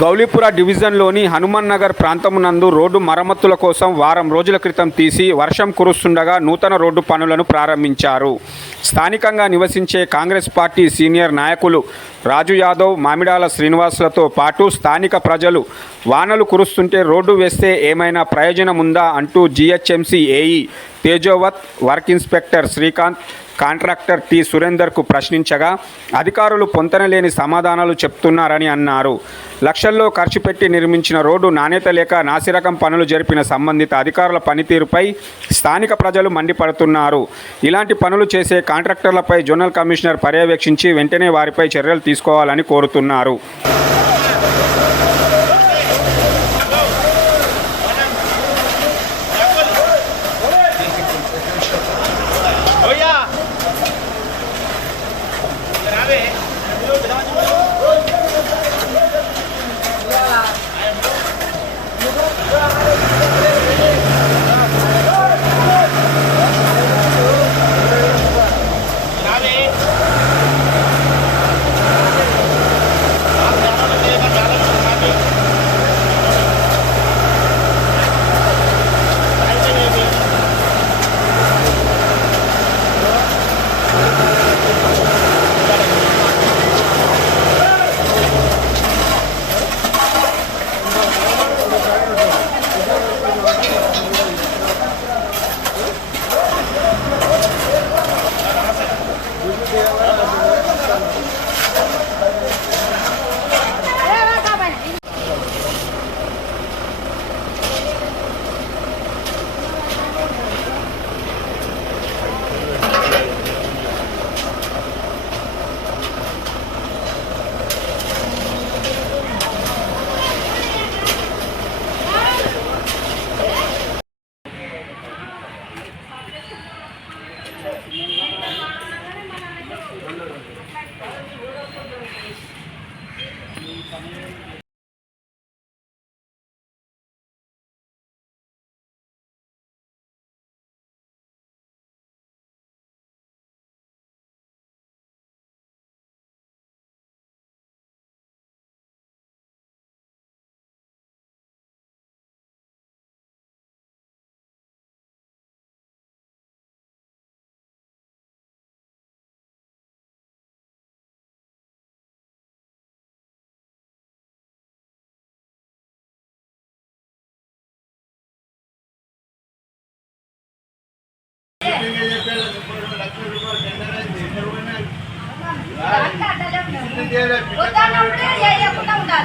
గౌలీపుర డివిజన్లోని హనుమాన్ నగర్ ప్రాంతమునందు రోడ్డు మరమ్మతుల కోసం వారం రోజుల క్రితం తీసి వర్షం కురుస్తుండగా నూతన రోడ్డు పనులను ప్రారంభించారు. స్థానికంగా నివసించే కాంగ్రెస్ పార్టీ సీనియర్ నాయకులు రాజు యాదవ్, మామిడాల శ్రీనివాసులతో పాటు స్థానిక ప్రజలు వానలు కురుస్తుంటే రోడ్డు వేస్తే ఏమైనా ప్రయోజనం ఉందా అంటూ GHMC AE Tejavath, work inspector Srikanth, contractor T సురేందర్కు ప్రశ్నించగా అధికారులు పొంతనలేని సమాధానాలు చెప్తున్నారని అన్నారు. లక్షల్లో ఖర్చు పెట్టి నిర్మించిన రోడ్డు నాణ్యత లేక నాసిరకం పనులు జరిపిన సంబంధిత అధికారుల పనితీరుపై స్థానిక ప్రజలు మండిపడుతున్నారు. ఇలాంటి పనులు చేసే కాంట్రాక్టర్లపై జోనల్ కమిషనర్ పర్యవేక్షించి వెంటనే వారిపై చర్యలు తీసుకోవాలని కోరుతున్నారు.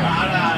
రూపాయలు